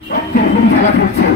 খেলা করছে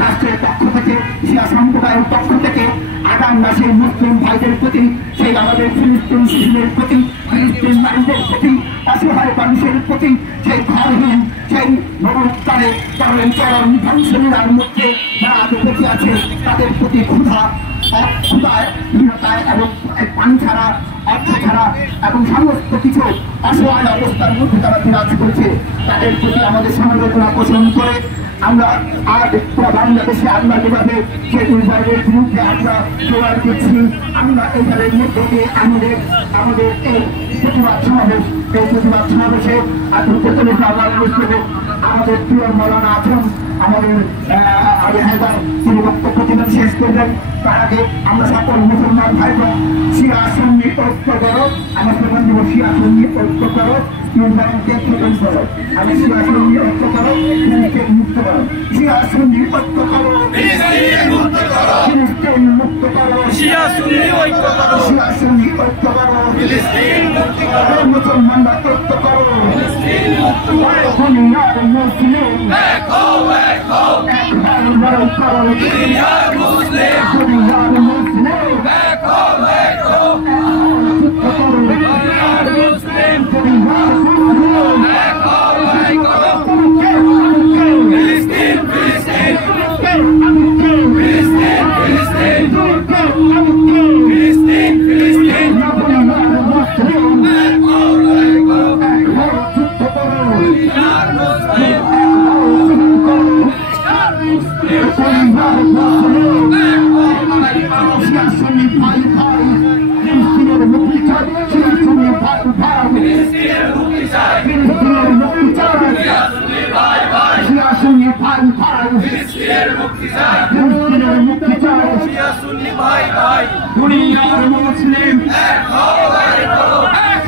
রাষ্ট্রের পক্ষ থেকে, শিয়া সম্প্রদায়ের পক্ষ থেকে আগাম মাসে মুসলিম ভাইদের প্রতি, সেই আমাদের ফিলিস্তিন শিশুদের প্রতি, ফিলিস্তিন নারীদের প্রতি, অসহায় মানুষের প্রতি, সেই ঘরহীন, সেই মরুস্থানে চরম চরম ধ্বংসলীলার মধ্যে যারা বেঁচে আছে তাদের প্রতি ক্ষুধায়, হীনতায় এবং পানি ছাড়া, অর্থ ছাড়া এবং সমস্ত কিছু অসহায় অবস্থার মধ্যে তারা বিরাজ করছে, তাদের প্রতি আমাদের সমবেদনা পোষণ করে আমরা আজ বাংলাদেশে আমরা যেভাবে সেই নির্বাচনের বিরুদ্ধে আমরা জোয়ার দিচ্ছি, আমরা এইভাবে মধ্য দিয়ে আমাদের এই প্রতিবাদ সমাবেশে আমাদের প্রিয় মৌলানা আছেন, আমাদের আলী হায়দার তিনি বক্তব্য দিলেন, শেষ করলেন। তার আগে আমরা সকল মুসলমান ভাইরা শিয়া সুন্নি ঐক্য করো, আমরা স্লোগান দেব শিয়া সুন্নি ঐক্য করো, নির্বাচনকে খতম করো, আমি শিয়া সুন্নি ঐক্য করো, ফিলিস্তিন মুক্ত করো, শিয়া সুন্নি ঐক্য করো, ফিলিস্তিন মুক্ত করো, শিয়া সুন্নি ঐক্য করো, শিয়া সুন্নি ঐক্য করো, ফিলিস্তিন মুক্ত করো, মুসলমানরা ঐক্য করো, ফিলিস্তিন মুক্ত করো, দুনিয়ার মুসলিম এক হও, এক হও, এক হও, দুনিয়ার মুসলিম, দুনিয়ার মুসলিম এক হও, এক হও, দুনিয়ার মুসলিম, দুনিয়ার মুসলিম এক হও, এক হও, ফিলিস্তিন, ফিলিস্তিন, ফিলিস্তিন, ফিলিস্তিন, ফিলিস্তিন, ফিলিস্তিন, দুনিয়ার মুসলিম এক হও, এক হও, এক হও, দুনিয়ার মুসলিম দুনিয়ার মুসলিম এক হও, এক হও, এক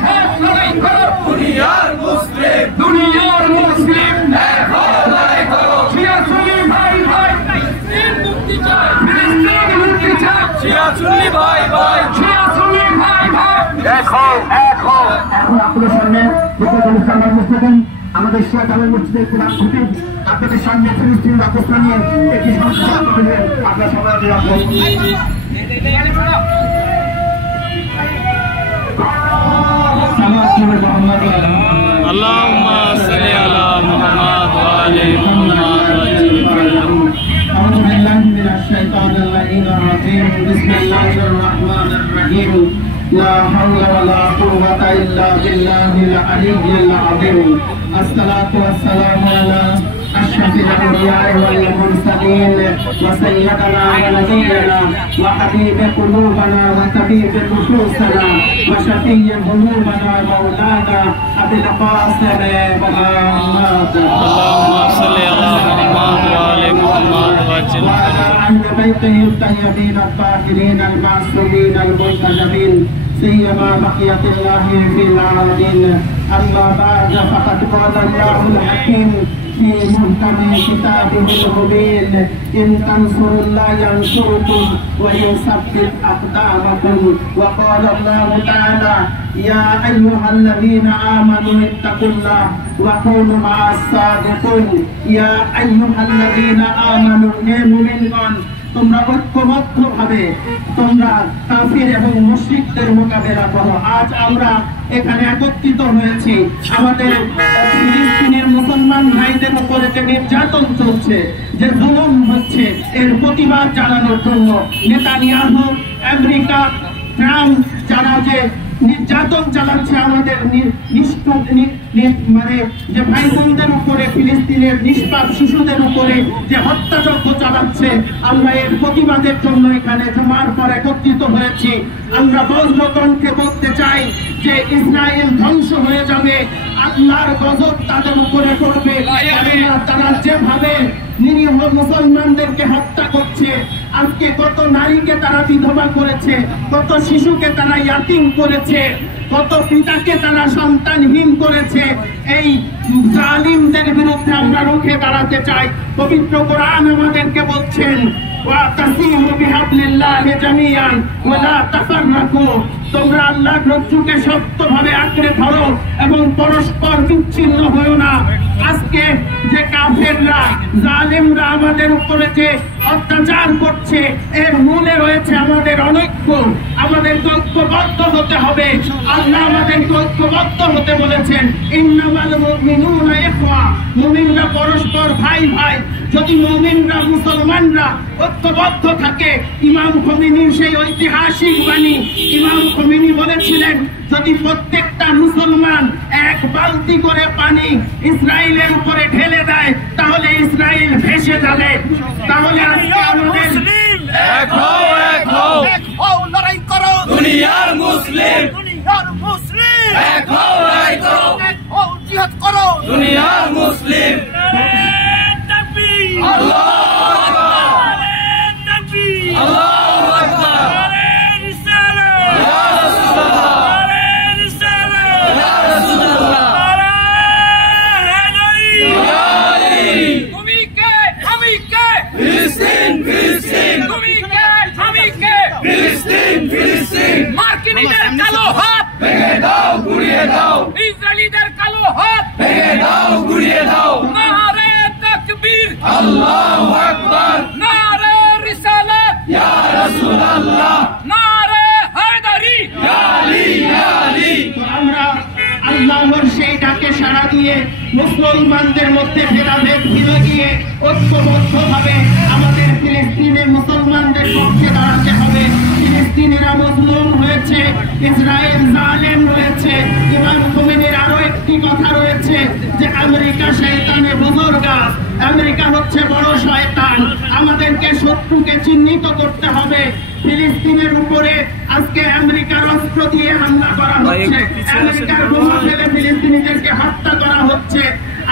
হও, দুনিয়ার মুসলিম, দুনিয়ার মুসলিম এক হও, এক হও, শিয়া সুন্নি ভাই ভাই, ফিলিস্তিন মুক্তি চাই, ফিলিস্তিন মুক্তি চাই, শিয়া সুন্নি ভাই ভাই, শিয়া সুন্নি ভাই ভাই, এক হও, এক হও। এখন আপনাদের সামনে মুসলমান মুসলিম আমাদের শিয়া জামে মসজিদের প্রধান খতিব আপনাদের সামনে ফিলিস্তিনের অবস্থা নিয়ে একটি সংস্থা আপনাদের আপনার সবাই রাখবেন। اللهم صل على محمد وعلى محمد أعوذ بالله من الشيطان اللعين الرجيم بسم الله الرحمن الرحيم لا حول ولا قوة إلا بالله العلي العظيم الصلاة والسلام على أشرف الأنبياء والمرسلين وسيدنا ونبينا وحبيب قلوبنا وطبيب نفوسنا وشفيع ذنوبنا مولانا أبي القاسم محمد اللهم صل على محمد وعلى محمد وعلى أهل بيته الطيبين الطاهرين المعصومين المنتجبين سيما بقية الله في العالمين. أما بعد فقد قال الله الحكيم في محكم كتابه المبين إن تنصروا الله ينصركم ويثبت أقدامكم. وقال الله تعالى يا أيها الذين آمنوا اتقوا الله وكونوا مع الصادقين. يا أيها الذين آمنوا মুমিনগণ তোমরা ঐক্যবদ্ধভাবে তোমরা কাফির এবং মুশরিকদের মোকাবেলা করো। আজ আমরা এখানে একত্রিত হয়েছি আমাদের ফিলিস্তিনের মুসলমান ভাইদের উপরে যে নির্যাতন চলছে, যে জুলুম হচ্ছে, এর প্রতিবাদ জানানোর জন্য। নেতানিয়াহু, আমেরিকা, ট্রাম্প যারা যে নির্যাতন চালাচ্ছে আমাদের মানে যে ভাই বোনদের উপরে, ফিলিস্তিনের নিষ্পাপ শিশুদের উপরে যে হত্যাযজ্ঞ চালাচ্ছে, আমরা এর প্রতিবাদের জন্য এখানে জমার পর একত্রিত হয়েছি। আমরা বজ্রকণ্ঠে বলতে চাই যে ইসরায়েল ধ্বংস হয়ে যাবে, আল্লাহর গজব তাদের উপরে পড়বে। তারা যেভাবে নিরীহ মুসলমানদেরকে হত্যা করছে, আজকে কত নারীকে তারা বিধবা করেছে, কত শিশুকে তারা ইয়াতিম করেছে, কত পিতাকে তারা সন্তানহীন করেছে। এই জালিমদের বিরুদ্ধে আমরা রুখে দাঁড়াতে চাই। পবিত্র কোরআন আমাদেরকে বলছেন ওয়াতাসিমু বিহাবলিল্লাহি জামিআন ওয়া লা তাফাররাকু, তোমরা আল্লাহর রজ্জুকে শক্তভাবে আঁকড়ে ধরো এবং পরস্পর বিচ্ছিন্ন হও না। আজকে জালেমরা আমাদের উপরে যে অত্যাচার করছে এর মূলে রয়েছে আমাদের অনৈক্য। আমাদের ঐক্যবদ্ধ হতে হবে। আল্লাহ আমাদের ঐক্যবদ্ধ হতে বলেছেন, ইন্নামাল মুমিনুনা ইখওয়া, মুমিনরা পরস্পর ভাই ভাই। যদি মুমিনরা মুসলমানরা ঐক্যবদ্ধ থাকে, ইমাম খোমেনির সেই ঐতিহাসিক বাণী, ইমাম খোমেনি বলেছিলেন যদি প্রত্যেকটা মুসলমান এক বালতি করে পানি ইসরায়েলের উপরে ঢেলে দেয় তাহলে ইসরায়েল ভেসে যাবে। তাহলে আজকে আমাদের এক হও, এক হও, এক হও, লড়াই করো দুনিয়ার মুসলিম, দুনিয়ার মুসলিম, এক হও, লড়াই করো এক হও, জিহাদ করো দুনিয়ার মুসলিম। আল্লাহু আকবার, আল্লাহু আকবার, ইয়া রাসূলুল্লাহ, ইয়া রাসূলুল্লাহ, ইয়া আলী। তুমি কে আমি কে ফিলিস্তিন, ফিলিস্তিন, তুমি কে আমি কে ফিলিস্তিন, ফিলিস্তিন। মার্কিনীদের কালো হাত ভেঙে দাও, গুড়িয়ে দাও, ইসরায়েলিদের কালো হাত ভেঙে দাও, গুড়িয়ে দাও। নারে তাকবীর, আল্লাহু আকবার, নারে রিসালাত, ইয়া রাসূলুল্লাহ, নারে হায়দারি, ইয়া আলী, ইয়া আলী। তো আমরা আল্লাহর সেই ডাকে সাড়া দিয়ে মুসলমানদের মধ্যে ভেদাভেদ ভুলে গিয়ে ঐক্যবদ্ধভাবে আমাদের ফিলিস্তিনের মুসলমানদের পক্ষে দাঁড়াতে হবে। ফিলিস্তিনিরা মজলুম হয়েছে, ইসরায়েল জালেম হয়েছে। ইমাম খোমেনির আরো একটি কথা রয়েছে যে আমেরিকা শয়তানে বুজুর্গাস, আমেরিকা হচ্ছে বড় শয়তান। আমাদেরকে শত্রুকে চিহ্নিত করতে হবে। ফিলিস্তিনের উপরে আজকে আমেরিকার অস্ত্র দিয়ে হামলা করা হচ্ছে, আমেরিকার বোমা ফেলে ফিলিস্তিনিদেরকে হত্যা করা হচ্ছে।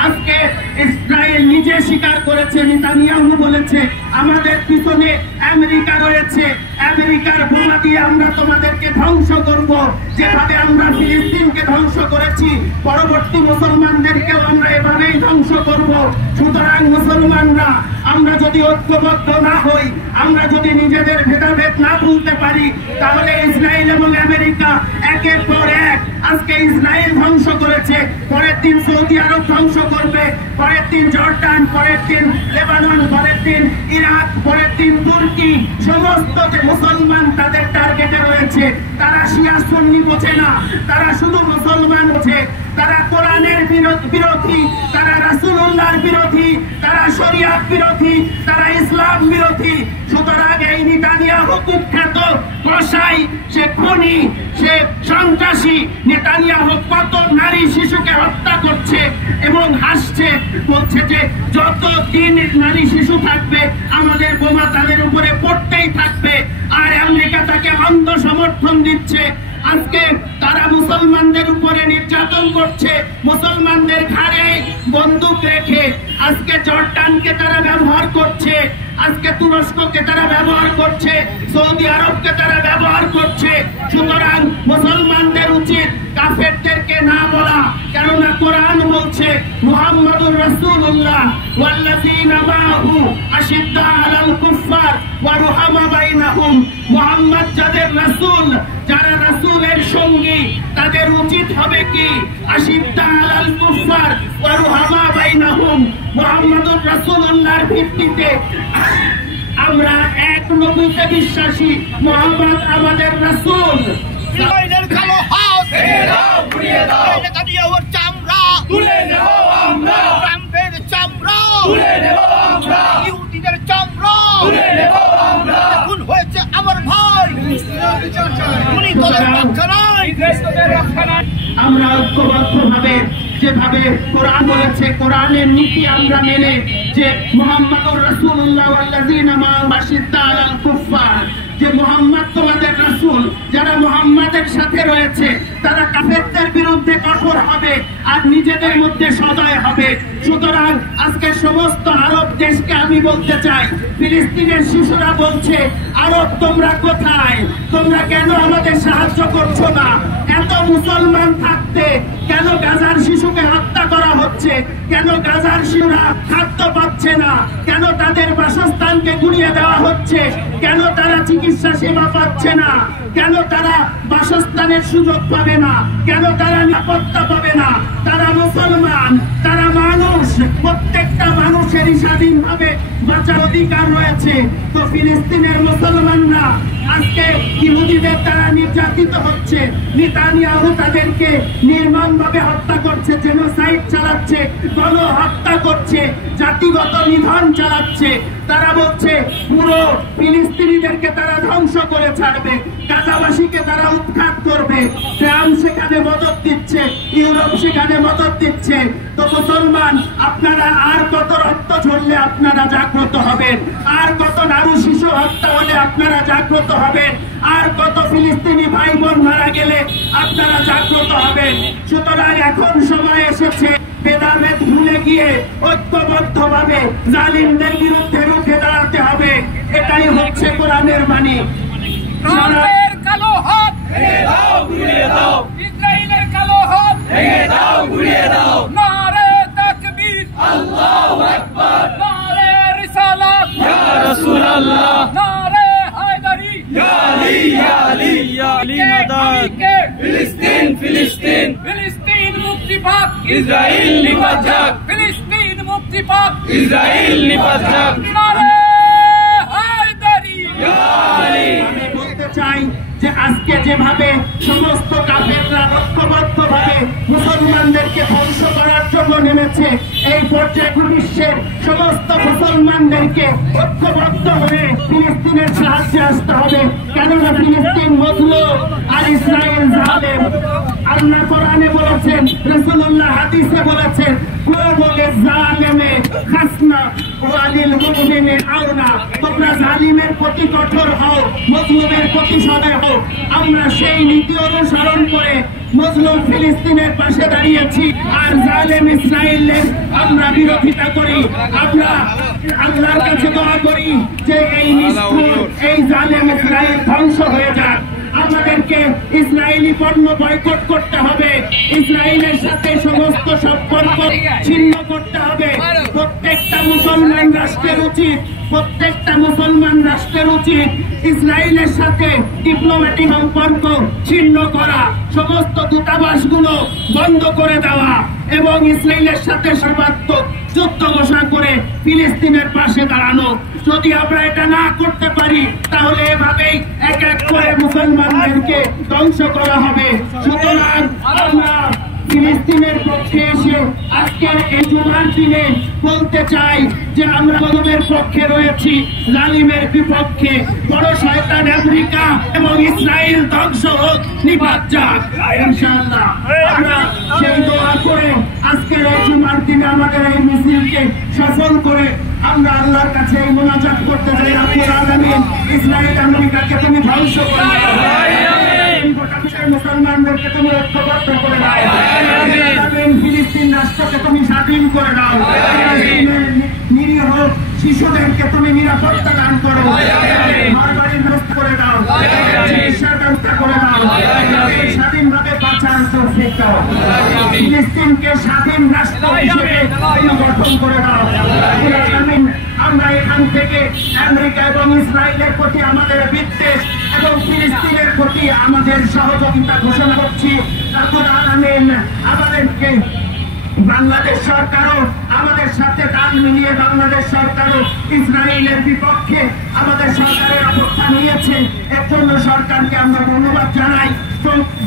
আজকে ইসরায়েল নিজে স্বীকার করেছে, নেতানিয়াহু বলেছে আমাদের পিছনে আমেরিকা রয়েছে, আমেরিকার বোমা দিয়ে আমরা তোমাদেরকে ধ্বংস করব। যেভাবে আমরা ফিলিস্তিনকে ধ্বংস করেছি পরবর্তী মুসলমানদেরকেও আমরা এভাবেই ধ্বংস করব। সুতরাং মুসলমানরা আমরা যদি ঐক্যবদ্ধ না হই, আমরা যদি নিজেদের ভেদাভেদ না ভুলতে পারি, তাহলে ইসরায়েল এবং আমেরিকা একের পর এক আজকে ইসরায়েল ধ্বংস করেছে, পরের দিন সৌদি আরব ধ্বংস করবে, পরের দিন জর্ডান, পরের দিন লেবানন, পরের দিন ইরাক, পরের দিন তুর্কি। সমস্ত যে মুসলমান তাদের টার্গেটে রয়েছে। তারা শিয়া সুন্নি বোঝে না, তারা শুধু মুসলমান বোঝে। তারা কোরআনের বিরোধী, তারা রাসূলুল্লাহর বিরোধী, তারা শরিয়াত বিরোধী, তারা ইসলাম বিরোধী। সুতরাং এই নেতানিয়াহু কুখ্যাত কসাই, সে খুনি, সে সন্ত্রাসী নেতানিয়াহু কত নারী শিশুকে হত্যা করছে এবং হাসছে, বলছে যে যত দিন নারী শিশু থাকবে আমাদের বোমা তাদের উপরে পড়তেই থাকবে। আর আমেরিকা তাকে অন্ধ সমর্থন দিচ্ছে। আজকে তারা মুসলমানদের উপরে নির্যাতন করছে, মুসলমানদের ঘাড়ে বন্দুক রেখে। আজকে জর্ডানকে তারা ব্যবহার করছে, আজকে তুরস্ককে তারা ব্যবহার করছে, সৌদি আরবকে তারা ব্যবহার করছে। সুতরাং মুসলমানদের উচিত কাফেরদেরকে না বলা, কেননা কোরআন বলছে মুহাম্মাদুর রাসূলুল্লাহ ওয়াল্লাযীনা মাআহু আশিদ্দা আলাল কুফফার ওয়া রুহামা বাইনাহুম। মুহাম্মদ যাদের রাসূল, যারা রাসূলের সঙ্গী, তাদের উচিত হবে কি আশিদ্দা আলাল কুফফার ওয়া রুহামা বাইনাহুম। মুহাম্মাদুর রাসূলুল্লাহর ভিত্তিতে আমরা এক নবীতে বিশ্বাসী, মুহাম্মদ আমাদের রাসূল। ইসরায়েলের কালো হাত ভেঙে দাও, গুড়িয়ে দাও, নেতানিয়াহুর চামড়া তুলে নেব আমরা, ট্রাম্পের চামড়া তুলে নেব আমরা, ইহুদিদের চামড়া তুলে নেব আমরা। খুন হয়েছে আমার ভাই, উনি তোদের রক্ষা নাই, তোদের রক্ষা নাই। আমরা ঐক্যবদ্ধভাবে যেভাবে কোরআন বলেছে, কোরআনের নীতি আমরা মেনে, যে মুহাম্মাদুর রাসূলুল্লাহ ওয়াল্লাযীনা মাআহু আশিদ্দা আলাল কুফফার, যে মুহাম্মদ তোমাদের রাসূল, যারা মুহাম্মাদের সাথে রয়েছে তারা কাফেরদের বিরুদ্ধে কঠোর হবে আর নিজেদের মধ্যে সদয় হবে। সুতরাং আজকে সমস্ত আরব দেশকে আমি বলতে চাই, ফিলিস্তিনের শিশুরা বলছে আরব তোমরা কোথায়, তোমরা কেন আমাদের সাহায্য করছো না? এত মুসলমান থাকতে কেন গাজার শিশুকে হত্যা করা হচ্ছে? কেন গাজার শিশুরা খাদ্য পাচ্ছে না? কেন তাদের বাসস্থানকে গুড়িয়ে দেওয়া হচ্ছে? কেন তারা চিকিৎসা সেবা পাচ্ছে না? কেন তারা বাসস্থানের সুযোগ পাবে না? কেন তারা নিরাপত্তা পাবে না? তারা মুসলমান, তারা মানুষ, প্রত্যেকটা মানুষের তাদেরই স্বাধীনভাবে বাঁচার অধিকার রয়েছে। তো ফিলিস্তিনের মুসলমানরা আজকে ইহুদিদের দ্বারা নির্যাতিত হচ্ছে। নেতানিয়াহু তাদেরকে নির্মমভাবে হত্যা করছে, জেনোসাইড চালাচ্ছে, গণহত্যা করছে, জাতিগত নিধন চালাচ্ছে। তারা বলছে পুরো ফিলিস্তিনিদেরকে তারা ধ্বংস করে ছাড়বে, গাজাবাসীকে তারা উৎখাত করবে। ফ্রান্স সেখানে মদত দিচ্ছে, ইউরোপ সেখানে মদত দিচ্ছে। তো মুসলমান, আপনারা আর কত রক্ত ঝরলে আপনারা জাগ্রত হবেন? আর কত নারী শিশু হত্যা হলে আপনারা জাগ্রত হবেন? আর কত ফিলিস্তিনি ভাই বোন মারা গেলে আপনারা জাগ্রত হবেন? সুতরাং এখন সময় এসেছে ভেদাভেদ ভুলে গিয়ে ঐক্যবদ্ধভাবে জালিমদের বিরুদ্ধে রুখে দাঁড়াতে হবে। এটাই হচ্ছে কোরআনের বাণী। ইসরায়েলের কালো হাত ভেঙে দাও, গুঁড়িয়ে দাও। ইসরায়েলের কালো হাত ভেঙে দাও, গুঁড়িয়ে দাও। নারে তাকবীর, আল্লাহু আকবার। নারে রিসালাত, ইয়া রাসূলুল্লাহ। নারে হায়দারি, ইয়া আলী, ইয়া আলী, ইয়া আলী মাদাদ। ফিলিস্তিন, ফিলিস্তিন, ফিলিস্তিন মুক্তি পাক, ইসরায়েল নিপাত যাক। ফিলিস্তিন মুক্তি পাক, ইসরায়েল নিপাত যাক। নারে হায়দারি, ইয়া আলী। আমি বলতে চাই যে আজকে যেভাবে সমস্ত কাফেররা ঐক্যবদ্ধভাবে মুসলমানদেরকে ধ্বংস করার জন্য নেমেছে, এই পর্যায়ে বিশ্বের সমস্ত মুসলমানদেরকে ঐক্যবদ্ধ হয়ে ফিলিস্তিনের সাহায্যে আসতে হবে। কেননা ফিলিস্তিন মজলুম আর ইসরায়েল জালেম। আল্লাহ কোরআনে বলেছেন, রাসূলুল্লাহ হাদিসে বলেছেন, বলে জালেমে খাসনা ওয়ালিল মুমিনে আওনা। তোমরা জালিমের প্রতি কঠোর হও, মজলুমের প্রতি সদয় হও। আমরা সেই নীতি অনুসরণ করে মজলুম ফিলিস্তিনের পাশে দাঁড়িয়েছি, আর জালেম ইসরায়েলের আমরা বিরোধিতা করি। আমরা আল্লাহর কাছে দোয়া করি যে এই নিষ্ঠুর, এই জালেম ইসরায়েল ধ্বংস হয়ে যাক। আমাদেরকে ইসরায়েলি পণ্য বয়কট করতে হবে, ইসরায়েলের সাথে সমস্ত সম্পর্ক ছিন্ন করতে হবে। প্রত্যেকটা মুসলমান রাষ্ট্রের উচিত, প্রত্যেকটা মুসলমান রাষ্ট্রের উচিত ইসরায়েলের সাথে ডিপ্লোম্যাটিক সম্পর্ক ছিন্ন করা, সমস্ত দূতাবাসগুলো বন্ধ করে দেওয়া এবং ইসরায়েলের সাথে সর্বাত্মক যুদ্ধ ঘোষণা করে ফিলিস্তিনের পাশে দাঁড়ানো। যদি আমরা এটা না করতে পারি তাহলে এভাবেই এক এক করে মুসলমানদেরকে ধ্বংস করা হবে। সুতরাং আমরা ফিলিস্তিনের পক্ষে এসে আজকের এই জুমার দিনে বলতে চাই যে আমরা মজলুমের পক্ষে রয়েছি, জালিমের বিপক্ষে। বড় শয়তান আমেরিকা এবং ইসরায়েল ধ্বংস হোক, নিপাত যাক ইনশাআল্লাহ। আমরা সেই দোয়া করে আজকের এই জুমার দিনে আমাদের এই মিছিলকে সফল করে আমরা আল্লাহর কাছে এই মোনাজাত করতে চাই, রব্বুল আলামিন ইসরায়েল আমেরিকাকে তুমি ধ্বংস করে দাও, মুসলমানদেরকে তুমি ঐক্যবদ্ধ করে দাও, ফিলিস্তিন রাষ্ট্রকে তুমি স্বাধীন করে দাও, নিরীহ শিশুদেরকে তুমি নিরাপত্তা দান করো, ঘরবাড়ির ব্যবস্থা করে দাও, চিকিৎসার ব্যবস্থা করে দাও, স্বাধীনভাবে বাঁচার তৌফিক দাও, ফিলিস্তিনকে স্বাধীন রাষ্ট্র হিসেবে গঠন করে দাও। আমরা এখান থেকে আমেরিকা এবং ইসরায়েলের প্রতি আমাদের বিদ্বেষ এবং ফিলিস্তিনের প্রতি আমাদের সহযোগিতা ঘোষণা করছি। রব্বুল আলামিন আমাদেরকে, বাংলাদেশ সরকারও আমাদের সাথে তাল মিলিয়ে, বাংলাদেশ সরকারও ইসরায়েলের বিপক্ষে আমাদের সরকারের অবস্থান নিয়েছে। এর জন্য সরকারকে আমরা ধন্যবাদ জানাই।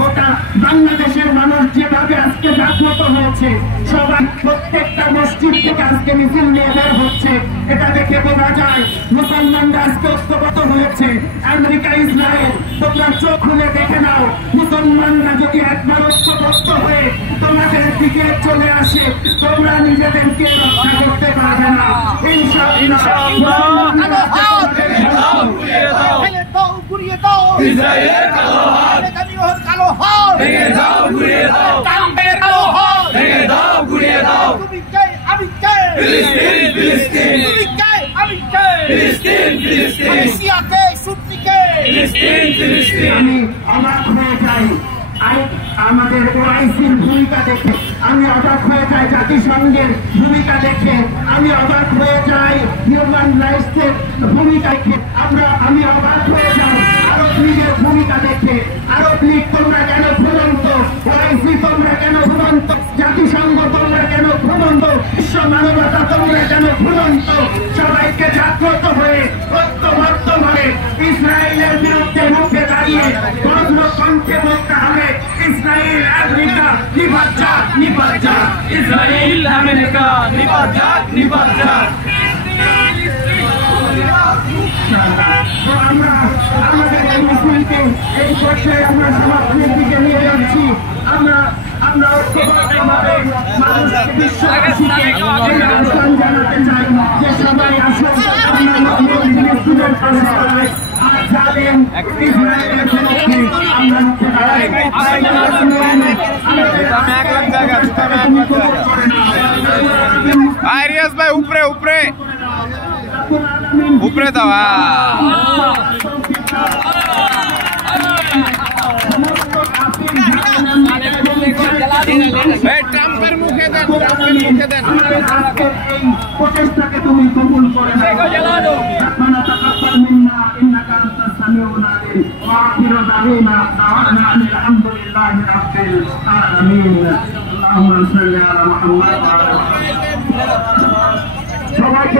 গোটা বাংলাদেশের মানুষ যেভাবে আজকে জাগ্রত হয়েছে, সবাই প্রত্যেকটা মসজিদ থেকে আজকে মিছিল নিয়ে বের হচ্ছে, এটা দেখে বোঝা যায় মুসলমানরা আজকে ঐক্যবদ্ধ হয়েছে। আমেরিকা, ইসরায়েল, তোমরা চোখ খুলে দেখে নাও, মুসলমানরা যদি একবার ঐক্যবদ্ধ হয়ে তোমাদের দিকে চলে আসে, তোমরা নিজেদেরকে রক্ষা করতে পারবে না ইনশাআল্লাহ। ইসরায়েলের কালো হাত, নেতানিয়াহুর কালো হাত ভেঙে দাও, গুঁড়িয়ে দাও। ট্রাম্পের কালো হাত ভেঙে দাও, গুঁড়িয়ে দাও। তুমি কে, আমি কে? ফিলিস্তিন, ফিলিস্তিন। তুমি কে, আমি কে? ফিলিস্তিন, ফিলিস্তিন। রাশিয়া কে, সুন্নি কে? ফিলিস্তিন, ফিলিস্তিন। আমি অবাক হয়ে যাই আমাদের ওআইসির ভূমিকা দেখে, আমি অবাক হয়ে যাই জাতিসংঘের ভূমিকা দেখে, আমি অবাক হয়ে যাই হিউম্যান রাইটসের ভূমিকা দেখে, আমি অবাক হয়ে যাই আরব লীগের ভূমিকা দেখে। আরব লীগ তোমরা কেন ঘুমন্ত? ওআইসি তোমরা কেন ঘুমন্ত? জাতিসংঘ তোমরা কেন ঘুমন্ত? বিশ্ব মানব মানবতা তোমরা যেন ভুলন্ত সবাইকে জাগ্রত হয়ে ঐক্যবদ্ধভাবে ইসরায়েলের বিরুদ্ধে মুখে দাঁড়িয়ে কণ্ঠে বলতে হবে ইসরায়েল আমেরিকা নিপাত যাক নিপাত যাক ইসরায়েল আমেরিকা নিপাত যাক নিপাত যাক। তো আমরা আমাদের এই মিছিলকে এই পর্যায়ে আমরা সমাপ্তির দিকে নিয়ে যাচ্ছি। আমরা ঐক্যবদ্ধভাবে মানুষকে বিশ্ববাসীকে এই আহ্বান জানাতে চাই যে সবাই আসুন আমরা ফিলিস্তিনের পাশে দাঁড়াই আর জানেন ইসরায়েলের বিরুদ্ধে আমরা মুখে দাঁড়াই। রিয়াজ ভাই উপরে উপরে উপরে দাও। ট্রাম্পের মুখে দেন, ট্রাম্পের মুখে দেন। এই প্রচেষ্টাকে তুমি কবুল করে নাও। ربنا تقبل منا انك انت السميع العليم واخر دعوانا ان الحمد لله رب العالمين اللهم صل على محمد وعلى آله। সবাইকে